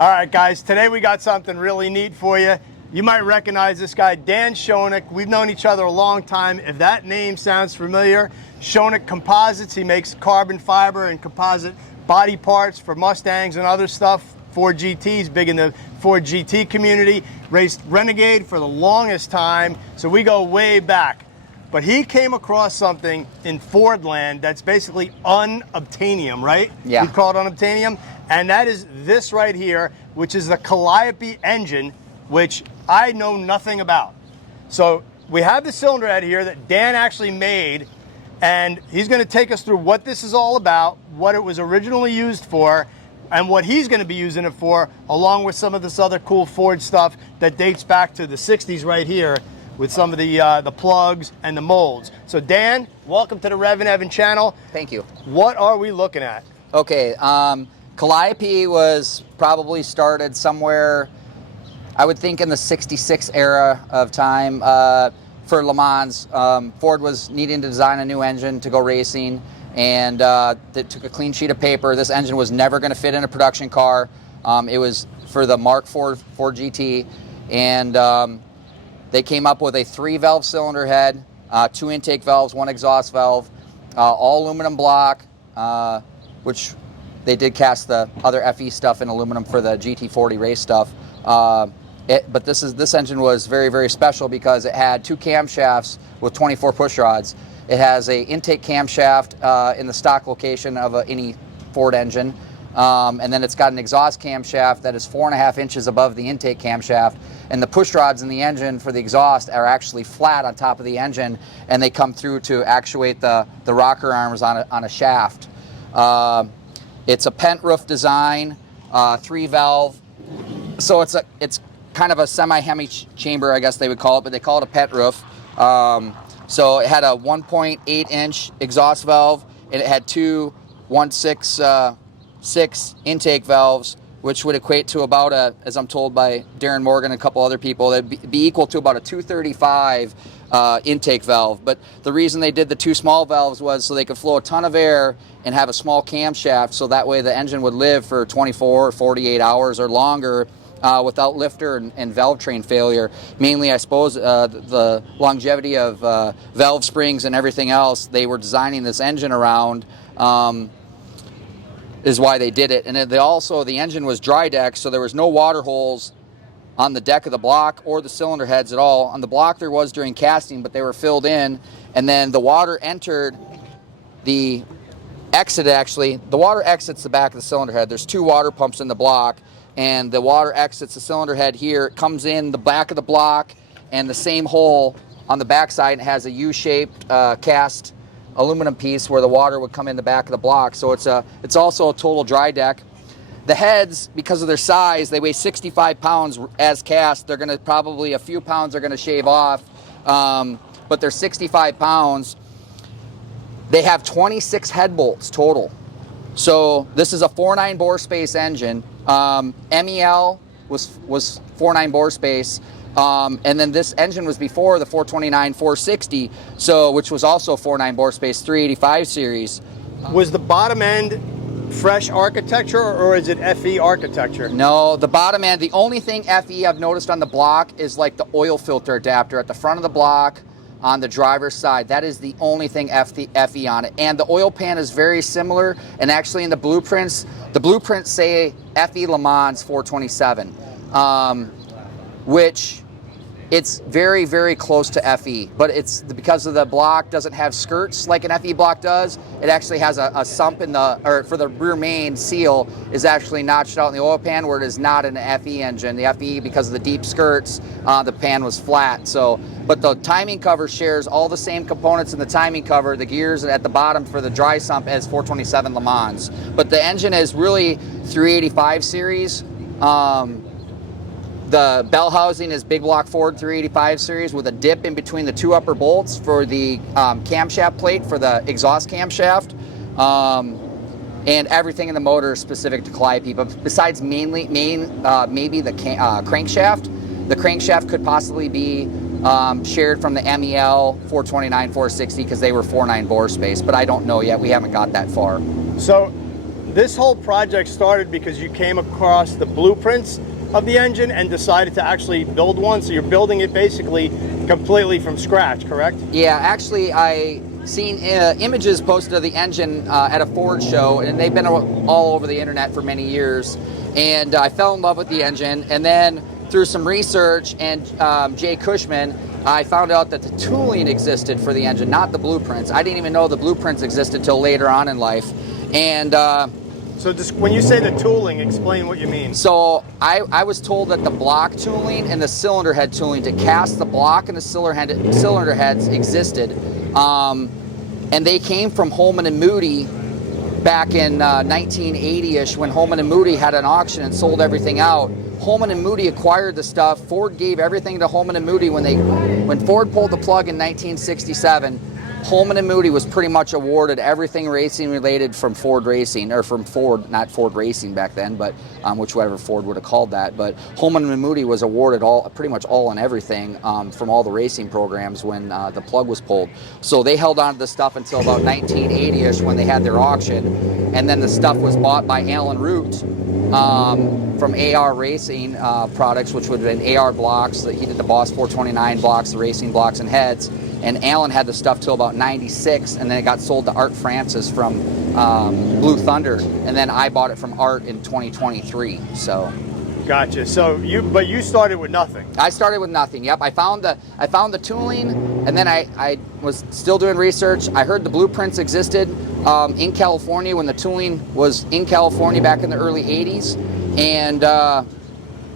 All right, guys, today we got something really neat for you. You might recognize this guy, Dan Schonek. We've known each other a long time. If that name sounds familiar, Schonek Composites. He makes carbon fiber and composite body parts for Mustangs and other stuff. Ford GTs, big in the Ford GT community. Raced Renegade for the longest time, so we go way back. But he came across something in Ford land that's basically unobtanium, right? Yeah. We call it unobtanium. And that is this right here, which is the Calliope engine, which I know nothing about. So we have the cylinder head here that Dan actually made, and he's going to take us through what this is all about, what it was originally used for, and what he's going to be using it for, along with some of this other cool Ford stuff that dates back to the 60s right here with some of the plugs and the molds. So Dan, welcome to the REVan channel. Thank you. What are we looking at? Okay, Calliope was probably started somewhere, I would think in the 66 era of time for Le Mans. Ford was needing to design a new engine to go racing, and they took a clean sheet of paper. This engine was never going to fit in a production car. It was for the Mark IV Ford GT, and they came up with a 3-valve cylinder head, 2 intake valves, 1 exhaust valve, all aluminum block, which they did cast the other FE stuff in aluminum for the GT40 race stuff. But this engine was very, very special because it had 2 camshafts with 24 push rods. It has a intake camshaft in the stock location of any Ford engine. And then it's got an exhaust camshaft that is 4.5 inches above the intake camshaft. And the push rods in the engine for the exhaust are actually flat on top of the engine, and they come through to actuate the rocker arms on a shaft. It's a pent roof design, 3-valve. So it's kind of a semi-hemi chamber, I guess they would call it, but they call it a pent roof. So it had a 1.8-inch exhaust valve, and it had 2 1.6 intake valves, which would equate to about as I'm told by Darren Morgan and a couple other people, that'd be equal to about a 235 intake valve. But the reason they did the 2 small valves was so they could flow a ton of air and have a small camshaft, so that way the engine would live for 24 or 48 hours or longer without lifter and valve train failure. Mainly, I suppose, the longevity of valve springs and everything else they were designing this engine around is why they did it. And the engine was dry deck, so there was no water holes on the deck of the block or the cylinder heads at all. On the block there was during casting, but they were filled in, and then the water entered the exit. Actually, the water exits the back of the cylinder head. There's 2 water pumps in the block, and the water exits the cylinder head here. It comes in the back of the block and the same hole on the back side, and has a U-shaped cast aluminum piece where the water would come in the back of the block. So it's also a total dry deck. The heads, because of their size, they weigh 65 pounds as cast. They're going to probably, a few pounds are going to shave off, but they're 65 pounds. They have 26 head bolts total. So this is a 4.9 bore space engine. MEL was 4.9 bore space. And then this engine was before the 429 460, which was also 4.9 bore space 385 series. Was the bottom end fresh architecture, or is it FE architecture? No, the bottom end, the only thing FE I've noticed on the block is like the oil filter adapter at the front of the block on the driver's side. That is the only thing FE on it. And the oil pan is very similar, and actually in the blueprints say FE Le Mans 427. Which it's very, very close to FE, but it's because of the block doesn't have skirts like an FE block does. It actually has a sump for the rear main seal is actually notched out in the oil pan, where it is not in the FE engine. The FE, because of the deep skirts, the pan was flat. So, but the timing cover shares all the same components in the timing cover, the gears at the bottom for the dry sump as 427 Le Mans. But the engine is really 385 series. The bell housing is big block Ford 385 series with a dip in between the 2 upper bolts for the camshaft plate for the exhaust camshaft. And everything in the motor is specific to Calliope, but besides maybe the crankshaft. The crankshaft could possibly be shared from the MEL 429 460 because they were 4.9 bore space, but I don't know yet. We haven't got that far. So this whole project started because you came across the blueprints of the engine and decided to actually build one. So you're building it basically completely from scratch, correct? Yeah, actually, I seen images posted of the engine at a Ford show, and they've been all over the internet for many years. And I fell in love with the engine, and then through some research and Jay Cushman, I found out that the tooling existed for the engine, not the blueprints. I didn't even know the blueprints existed till later on in life. And so just when you say the tooling, explain what you mean. so I was told that the block tooling and the cylinder head tooling to cast the block and the cylinder heads existed. And they came from Holman and Moody back in 1980-ish, when Holman and Moody had an auction and sold everything out. Holman and Moody acquired the stuff. Ford gave everything to Holman and Moody when Ford pulled the plug in 1967. Holman and Moody was pretty much awarded everything racing related from Ford Racing, or from Ford, not Ford Racing back then, but whichever Ford would have called that. But Holman and Moody was awarded pretty much all and everything from all the racing programs when the plug was pulled. So they held on to the stuff until about 1980-ish when they had their auction, and then the stuff was bought by Alan Root from AR Racing Products, which would have been AR blocks. He did the Boss 429 blocks, the racing blocks and heads. And Alan had the stuff till about 96, and then it got sold to Art Francis from Blue Thunder, and then I bought it from Art in 2023. So, gotcha. So you started with nothing. I started with nothing. Yep, I found the tooling, and then I was still doing research. I heard the blueprints existed in California when the tooling was in California back in the early 80s, and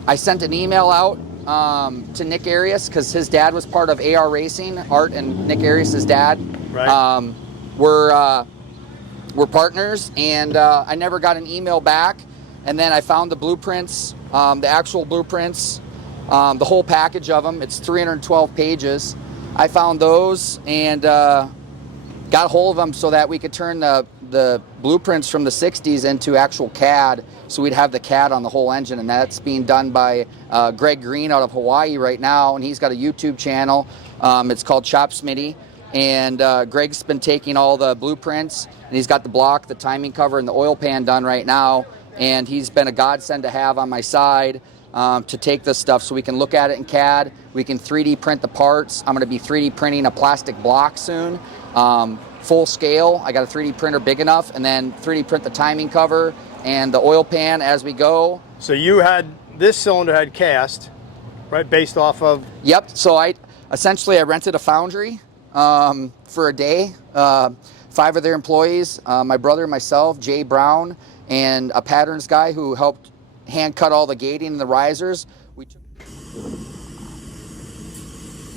I sent an email out to Nick Arias, because his dad was part of AR Racing. Art and Nick Arias' dad were partners, and I never got an email back. And then I found the blueprints, the actual blueprints, the whole package of them. It's 312 pages. I found those and got a hold of them so that we could turn the blueprints from the 60s into actual CAD, so we'd have the CAD on the whole engine. And that's being done by Greg Green out of Hawaii right now, and he's got a YouTube channel. It's called Chop Smitty, and Greg's been taking all the blueprints, and he's got the block, the timing cover, and the oil pan done right now. And he's been a godsend to have on my side to take this stuff so we can look at it in CAD. We can 3D print the parts. I'm going to be 3D printing a plastic block soon, full scale. I got a 3D printer big enough, and then 3D print the timing cover and the oil pan as we go. So you had this cylinder head cast, right, based off of? Yep. So I rented a foundry for a day. 5 of their employees, my brother, myself, Jay Brown, and a patterns guy who helped hand cut all the gating and the risers.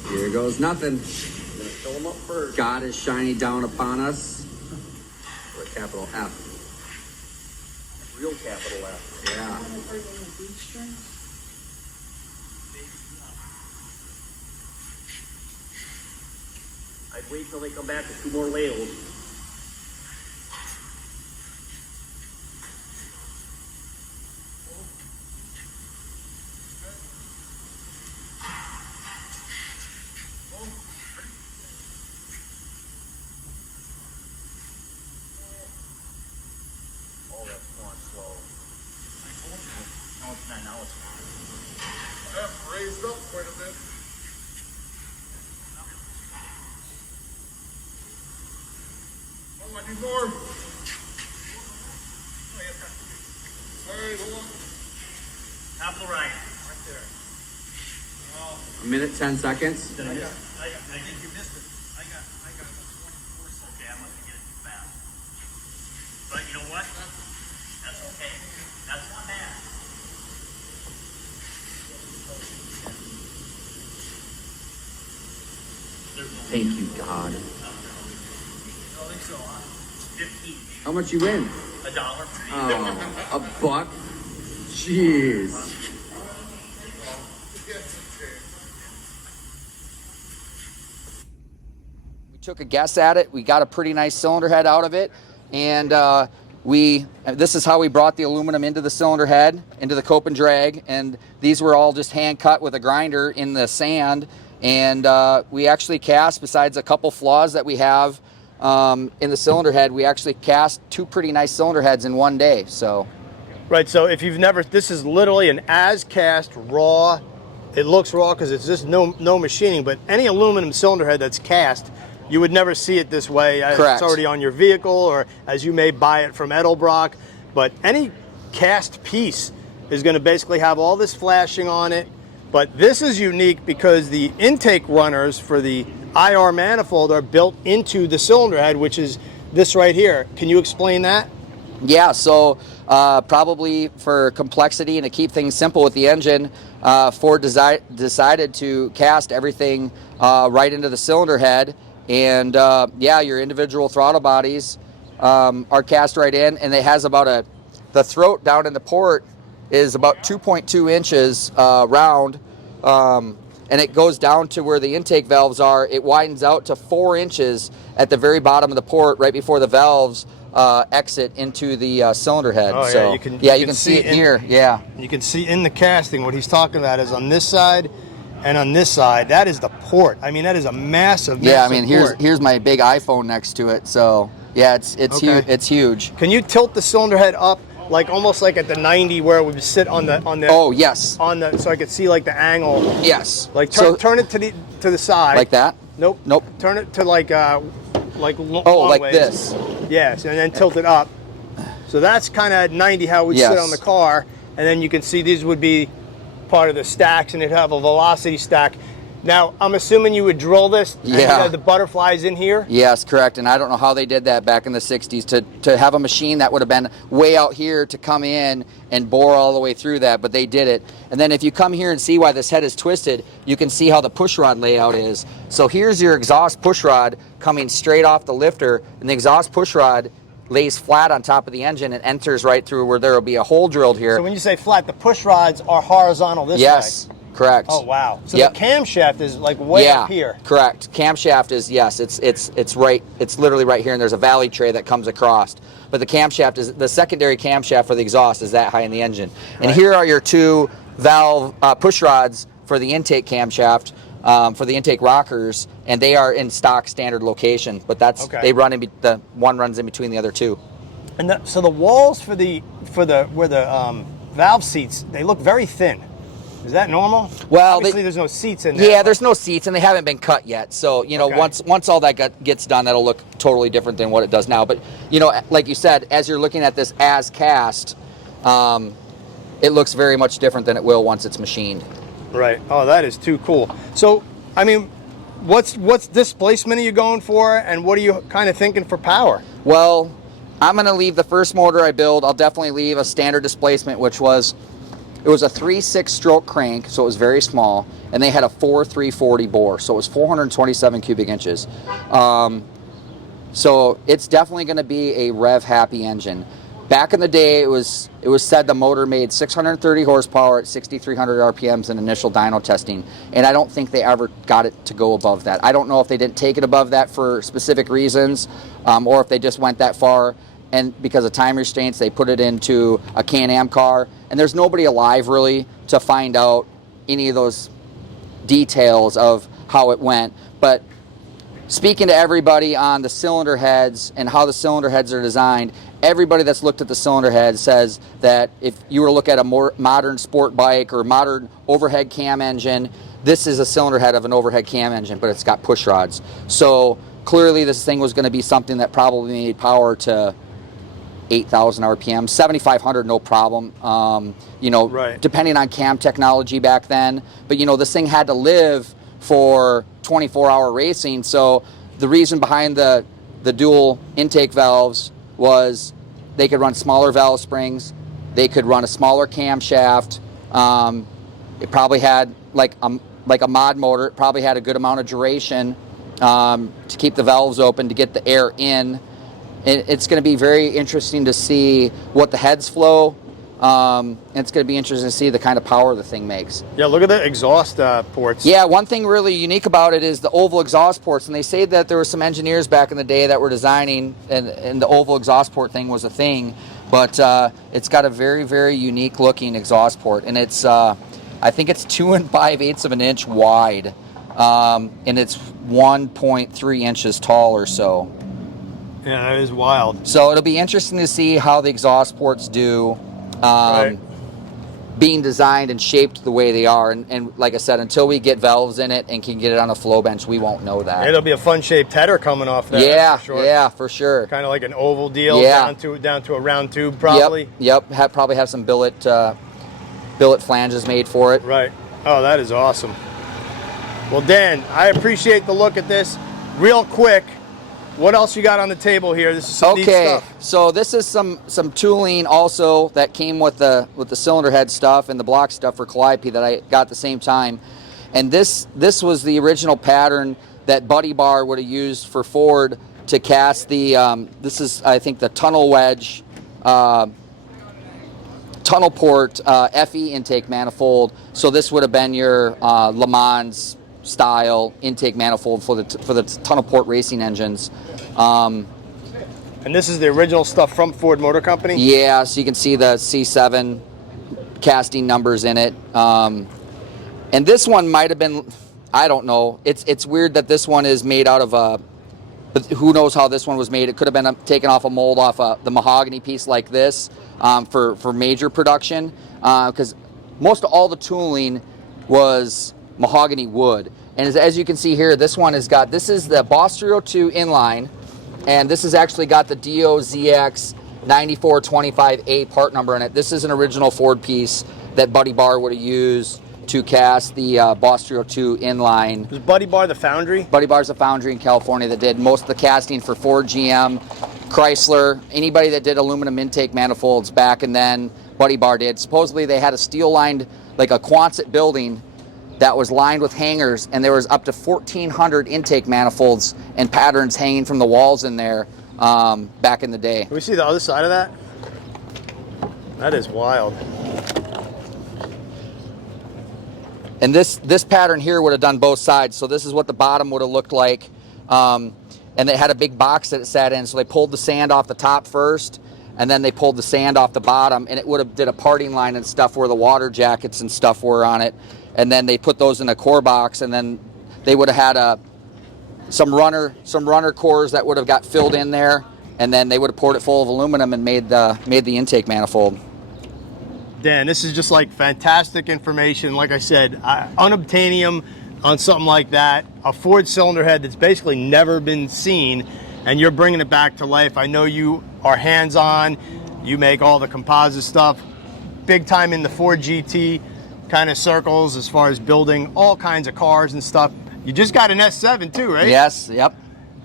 Here goes nothing. Fill them up first. God is shining down upon us. With a capital F. Real capital F. Yeah. I'd wait till they come back with 2 more ladles. Oh, that's going slow. I told you. No, it's not. Now it's Raised up quite a bit. Oh, I need more. All right, hold on. top of the right. Right there. A minute, 10 seconds. I think you missed it. I got 24 seconds. Okay, I must be getting too fast. But you know what? That's okay. That's not bad. Thank you, God. I don't think so, huh? 15. How much you win? $1. Oh, a buck? Jeez. We took a guess at it. We got a pretty nice cylinder head out of it, and this is how we brought the aluminum into the cylinder head, into the cope and drag, and these were all just hand cut with a grinder in the sand. And we actually cast, besides a couple flaws that we have in the cylinder head. We actually cast 2 pretty nice cylinder heads in one day. So, Right, so if you've never, this is literally an as-cast raw. It looks raw because it's just no machining, but any aluminum cylinder head that's cast, you would never see it this way. Correct. It's already on your vehicle, or as you may buy it from Edelbrock. But any cast piece is going to basically have all this flashing on it. But this is unique because the intake runners for the IR manifold are built into the cylinder head, which is this right here. Can you explain that? yeah, so probably for complexity and to keep things simple with the engine, Ford decided to cast everything right into the cylinder head. And yeah, your individual throttle bodies are cast right in, and it has about the throat down in the port is about 2.2 inches round, and it goes down to where the intake valves are. It widens out to 4 inches at the very bottom of the port, right before the valves exit into the cylinder head. Oh, yeah, so you can see it here. Yeah, you can see in the casting what he's talking about is on this side and on this side. That is the port. I mean, that is a massive. Yeah, I mean, port. here's my big iPhone next to it. So yeah, it's Okay. huge. It's huge. Can you tilt the cylinder head up, like almost like at the 90 where it would sit on the Oh yes, so I could see like the angle. yes. Like So- turn it to the side. like that. Nope. Nope. Turn it to like Oh, long like ways. this. Yes, and then tilt it up. So that's kind of at 90 how it would sit Yes. on the car, and then you can see these would be part of the stacks, and it'd have a velocity stack. Now, I'm assuming you would drill this, and you Yeah. have the butterflies in here? Yes, correct. And I don't know how they did that back in the 60s to have a machine that would have been way out here to come in and bore all the way through that, but they did it. And then if you come here and see why this head is twisted, you can see how the push rod layout is. So here's your exhaust push rod coming straight off the lifter, and the exhaust push rod lays flat on top of the engine and enters right through where there will be a hole drilled here. So when you say flat, the push rods are horizontal this way? Yes, correct. Oh, wow. So Yep. the camshaft is like way up here. Correct. Camshaft is, yes, it's right, it's literally right here, and there's a valley tray that comes across. But the camshaft is, the secondary camshaft for the exhaust is that high in the engine. And Right. here are your 2 valve push rods for the intake camshaft, for the intake rockers, and they are in stock standard location. But that's, Okay. they run the one runs in between the other 2. And so the walls for the where the valve seats, they look very thin. Is that normal? Well, obviously there's no seats in there. Yeah, there's no seats, and they haven't been cut yet. So, you know, Okay. once all that gets done, that'll look totally different than what it does now. But, you know, like you said, as you're looking at this as cast, it looks very much different than it will once it's machined. Right. Oh, that is too cool. So, I mean, what's displacement are you going for, and what are you kind of thinking for power? Well, I'm going to leave the first motor I build. I'll definitely leave a standard displacement, which was, it was a 3/6 stroke crank, so it was very small, and they had a 4.340 bore, so it was 427 cubic inches. So it's definitely going to be a rev happy engine. Back in the day, it was said the motor made 630 horsepower at 6,300 RPMs in initial dyno testing, and I don't think they ever got it to go above that. I don't know if they didn't take it above that for specific reasons, or if they just went that far, and because of time restraints, they put it into a Can-Am car, and there's nobody alive really to find out any of those details of how it went. But speaking to everybody on the cylinder heads and how the cylinder heads are designed, everybody that's looked at the cylinder head says that if you were to look at a more modern sport bike or modern overhead cam engine, this is a cylinder head of an overhead cam engine, but it's got push rods. So clearly this thing was going to be something that probably made power to 8,000 RPM, 7,500, no problem. You know, Right. depending on cam technology back then. But, you know, this thing had to live for 24-hour racing. So the reason behind the dual intake valves was they could run smaller valve springs. They could run a smaller camshaft. It probably had, like a mod motor, it probably had a good amount of duration to keep the valves open, to get the air in. It's going to be very interesting to see what the heads flow. And it's going to be interesting to see the kind of power the thing makes. Yeah, look at the exhaust ports. Yeah, one thing really unique about it is the oval exhaust ports. And they say that there were some engineers back in the day that were designing, and the oval exhaust port thing was a thing. But it's got a very, very unique looking exhaust port. And it's, I think it's 2 5/8 of an inch wide. And it's 1.3 inches tall or so. Yeah, that is wild. So it'll be interesting to see how the exhaust ports do, Right. being designed and shaped the way they are. And like I said, until we get valves in it and can get it on a flow bench, we won't know that. It'll be a fun-shaped header coming off there. Yeah, that's for sure. yeah, for sure. Kind of like an oval deal, Yeah. down to a round tube, probably. Yep. Probably have some billet flanges made for it. Right. Oh, that is awesome. Well, Dan, I appreciate the look at this. Real quick, what else you got on the table here? This is some neat Okay, stuff. so this is some tooling also that came with the cylinder head stuff and the block stuff for Calliope that I got at the same time. And this was the original pattern that Buddy Bar would have used for Ford to cast the, this is, I think, the tunnel wedge, tunnel port FE intake manifold. So this would have been your Le Mans style intake manifold for the tunnel port racing engines. And this is the original stuff from Ford Motor Company? Yeah, so you can see the C7 casting numbers in it. And this one might have been, I don't know. It's weird that this one is made out of a, but who knows how this one was made. It could have been taken off a mold off the mahogany piece like this for major production, because most of all the tooling was mahogany wood. And as you can see here, this one has got, this is the Boss 302 inline, and this has actually got the DOZX 9425A part number in it. This is an original Ford piece that Buddy Bar would have used to cast the Boss 302 inline. Was Buddy Bar the foundry? Buddy Bar's a foundry in California that did most of the casting for Ford, GM, Chrysler, anybody that did aluminum intake manifolds back, and then Buddy Bar did. Supposedly they had a steel lined, like a Quonset building that was lined with hangers, and there was up to 1,400 intake manifolds and patterns hanging from the walls in there back in the day. Can we see the other side of that? That is wild. And this pattern here would have done both sides. So this is what the bottom would have looked like. And it had a big box that it sat in. So they pulled the sand off the top first, and then they pulled the sand off the bottom, and it would have did a parting line and stuff where the water jackets and stuff were on it. And then they put those in a core box, and then they would have had some runner cores that would have got filled in there, and then they would have poured it full of aluminum and made the intake manifold. Dan, this is just like fantastic information. Like I said, unobtanium on something like that, a Ford cylinder head that's basically never been seen, and you're bringing it back to life. I know you are hands-on. You make all the composite stuff, big time in the Ford GT kind of circles as far as building all kinds of cars and stuff. You just got an S7 too, right? Yes, yep.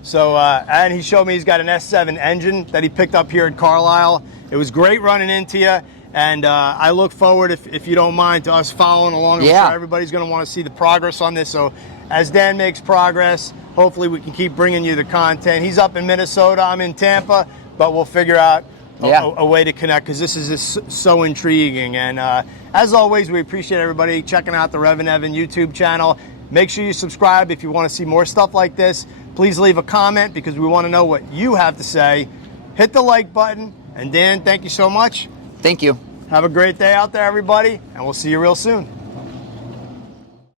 So, and he showed me he's got an S7 engine that he picked up here at Carlisle. It was great running into you. And I look forward, if you don't mind, to us following along. I'm Yeah. sure everybody's going to want to see the progress on this. So as Dan makes progress, hopefully we can keep bringing you the content. He's up in Minnesota, I'm in Tampa, but we'll figure out a way to connect, because this is just so intriguing. And as always, we appreciate everybody checking out the REVan YouTube channel. Make sure you subscribe if you want to see more stuff like this. Please leave a comment, because we want to know what you have to say. Hit the like button. And Dan, thank you so much. Thank you. Have a great day out there, everybody, and we'll see you real soon.